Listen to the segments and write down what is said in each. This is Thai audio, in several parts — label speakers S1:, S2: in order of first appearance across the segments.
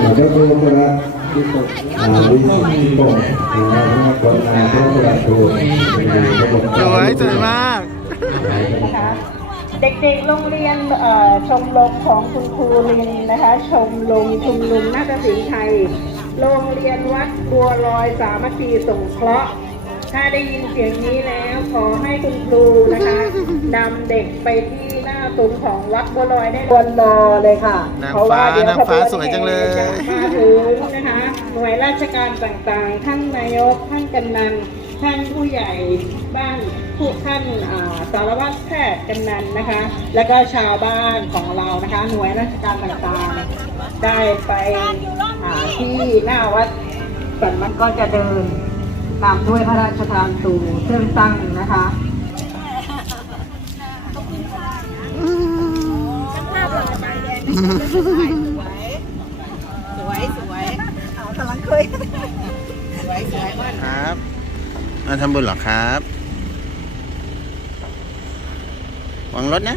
S1: เราจะรวิสุทธิ์วิสุกนะคระกรณาพระกราดู
S2: สวยสวยมาก
S3: เด็กๆ โรงเรียนชมรมของคุณครูลินนะคะ ชมรมชุมนุมนาฏศิลป์ไทย โรงเรียนวัดบัวลอยสามัคคีสงเคราะห์ ถ้าได้ยินเสียงนี้แล้วขอให้คุณครูนะคะนำเด็กไปที่ หน้าซุ้มของวัดบัวลอยได้บนรอเลยค่ะ
S2: นาง
S3: เพราะว่าเดี๋ยว
S2: ฟ้านางฟ้าสวยจังเลย
S3: ขบวนแห่จะมาถึงนะคะหน่วยราชการต่างๆ ท่านนายกท่านกำนันท่านผู้ใหญ่บ้านผู้ท่านอ่าสารวัตรแพทย์กำนันนะคะ แล้วก็ชาวบ้านของเรานะคะ หน่วยราชการต่างๆ ได้ไปอ่าที่หน้าวัดสันมันก็จะเดินนำด้วยพระราชทานสู่เครื่องตั้งนะคะ
S2: สวยสวยเอา
S4: กำลังคุยสวยสวยว่าครับ มาทำบุญหรอครับวางรถนะ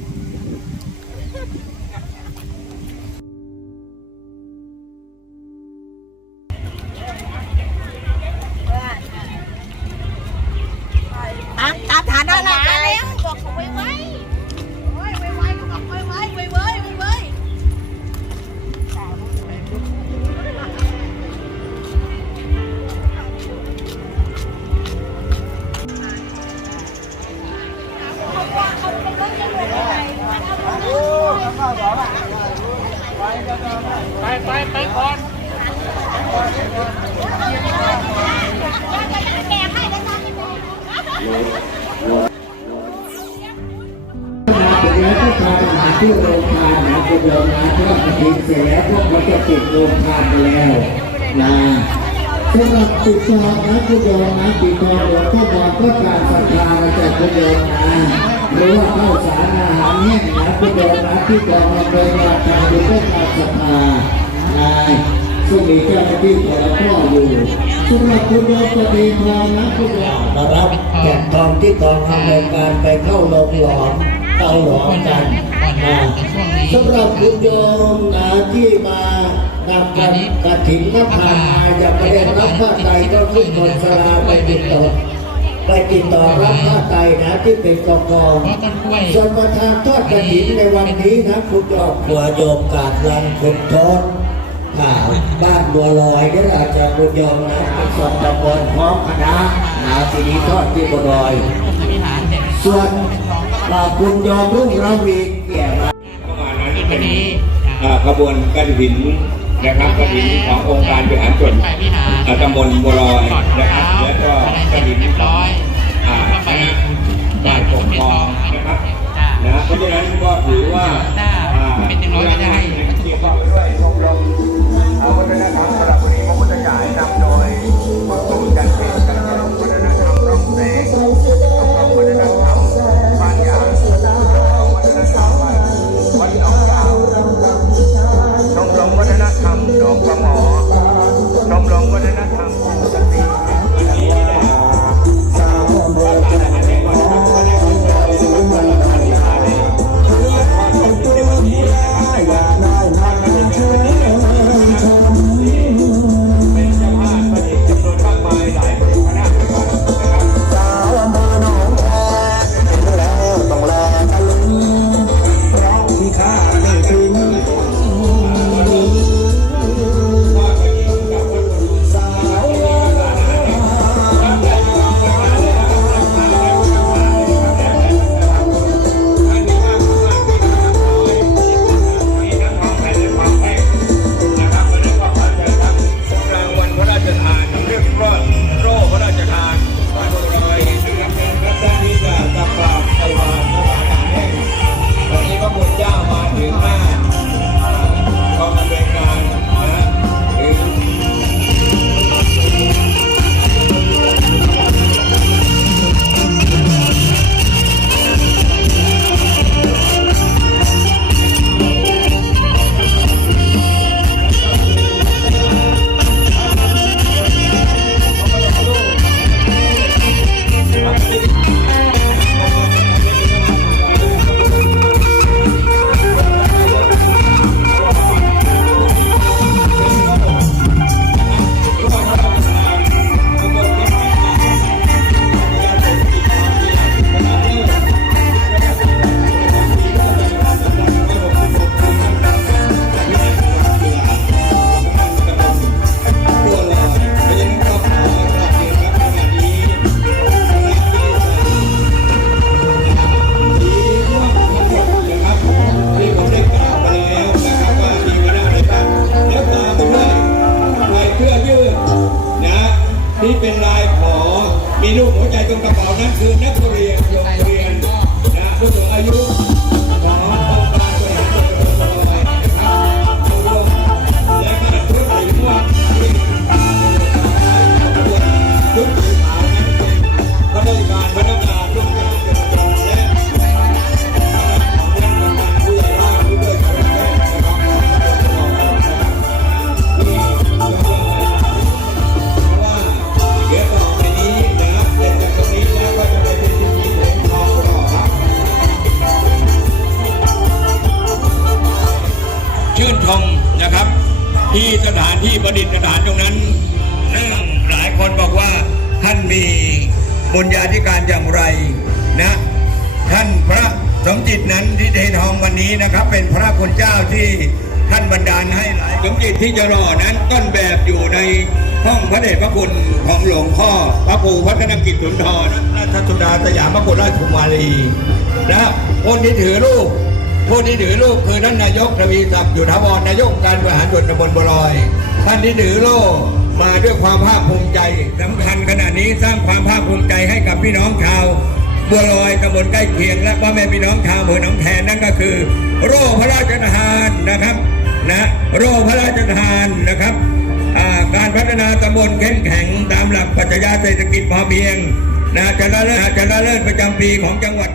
S1: แล้วก็พาไปหาที่โรงทานนะคุณโยมนะทอดกระถิ่นเสร็จแล้วพวกเขาจะปิดโรงทานไปแล้วนะสำหรับปิดทองนะคุณโยมนะปิดทองหลวงพ่อบอลก็การศรัทธามาจากคุณโยมนะหรือว่าข้าวสารอาหารแห้งนะคุณโยมนะที่กองอำนวยการทำอยู่ก็การศรัทธา นะซึ่งมีเจ้าหน้าที่ของเราพ่ออยู่สำหรับคุณโยมจะมีทองนะคุณโยมมารับแกะทองที่กองอำนวยการไปเข้าโรงหลอมเตาหลอมกันนะสำหรับคุณโยมนะที่มานำกันกระถิ่นน้ำพานมาจะไปได้รับผ้าไตรก็ขึ้นบนสลาไปติดต่อไปติดต่อรับผ้าไตรนะที่เป็นกองกองส่วนประธานทอดกระถิ่นในวันนี้นะคุณครอบครัวโยมกาดลันคุณทศ ข่าวบ้านบัวลอยนี่อาจจะคุณโยมนะเป็นสองตำบลพร้อมคณะนะทีนี้ทอดที่บัวลอย ส่วนอ่าคุณยอมรุ่งระวีเกี่ยมา
S5: ประมาณนั้นเป็นอ่าขบวนกฐินนะครับกฐินขององค์การบริหารส่วนอ่าตำบลบัวลอยนะครับแล้วก็กฐินของอ่าคณะฝ่ายปกครองนะครับนะเพราะฉะนั้นก็ถือว่าอ่าเป็นอย่างน้อยก็ได้ เป็นลายขอ มีรูปหัวใจตรงกระเป๋านั้นคือนักเรียนโรงเรียนนะผู้สูงอายุ บุญญาธิการอย่างไรนะ ท่านพระสมจิตนั้นที่เททองวันนี้นะครับ เป็นพระคุณเจ้าที่ท่านบันดาลให้หลายสมจิตที่จะรอนั้นต้นแบบอยู่ในห้องพระเดชพระคุณของหลวงพ่อพระครูพัฒนกิจสุนทรราชสุดาสยามพระกุฎราชกุมารีนะคนที่ถือรูปผู้ที่ถือรูปคือท่านนายกทวีศักดิ์อยู่ทวรนายกการบริหารส่วนตำบลบัวลอย ท่านที่ถือโล่ มาด้วยความภาคภูมิใจสำคัญขณะนี้สร้างความภาคภูมิใจให้กับพี่น้องชาวบัวลอยตำบลใกล้เคียง และพ่อแม่พี่น้องชาวอำเภอหนองแทนนั่นก็คือ โร่พระราชทานนะครับนะโร่พระราชทานนะครับการพัฒนาตำบลเข้มแข็งตามหลักปรัชญาเศรษฐกิจพอเพียงนะจะละเลิศจะละเลิศประจำปีของจังหวัด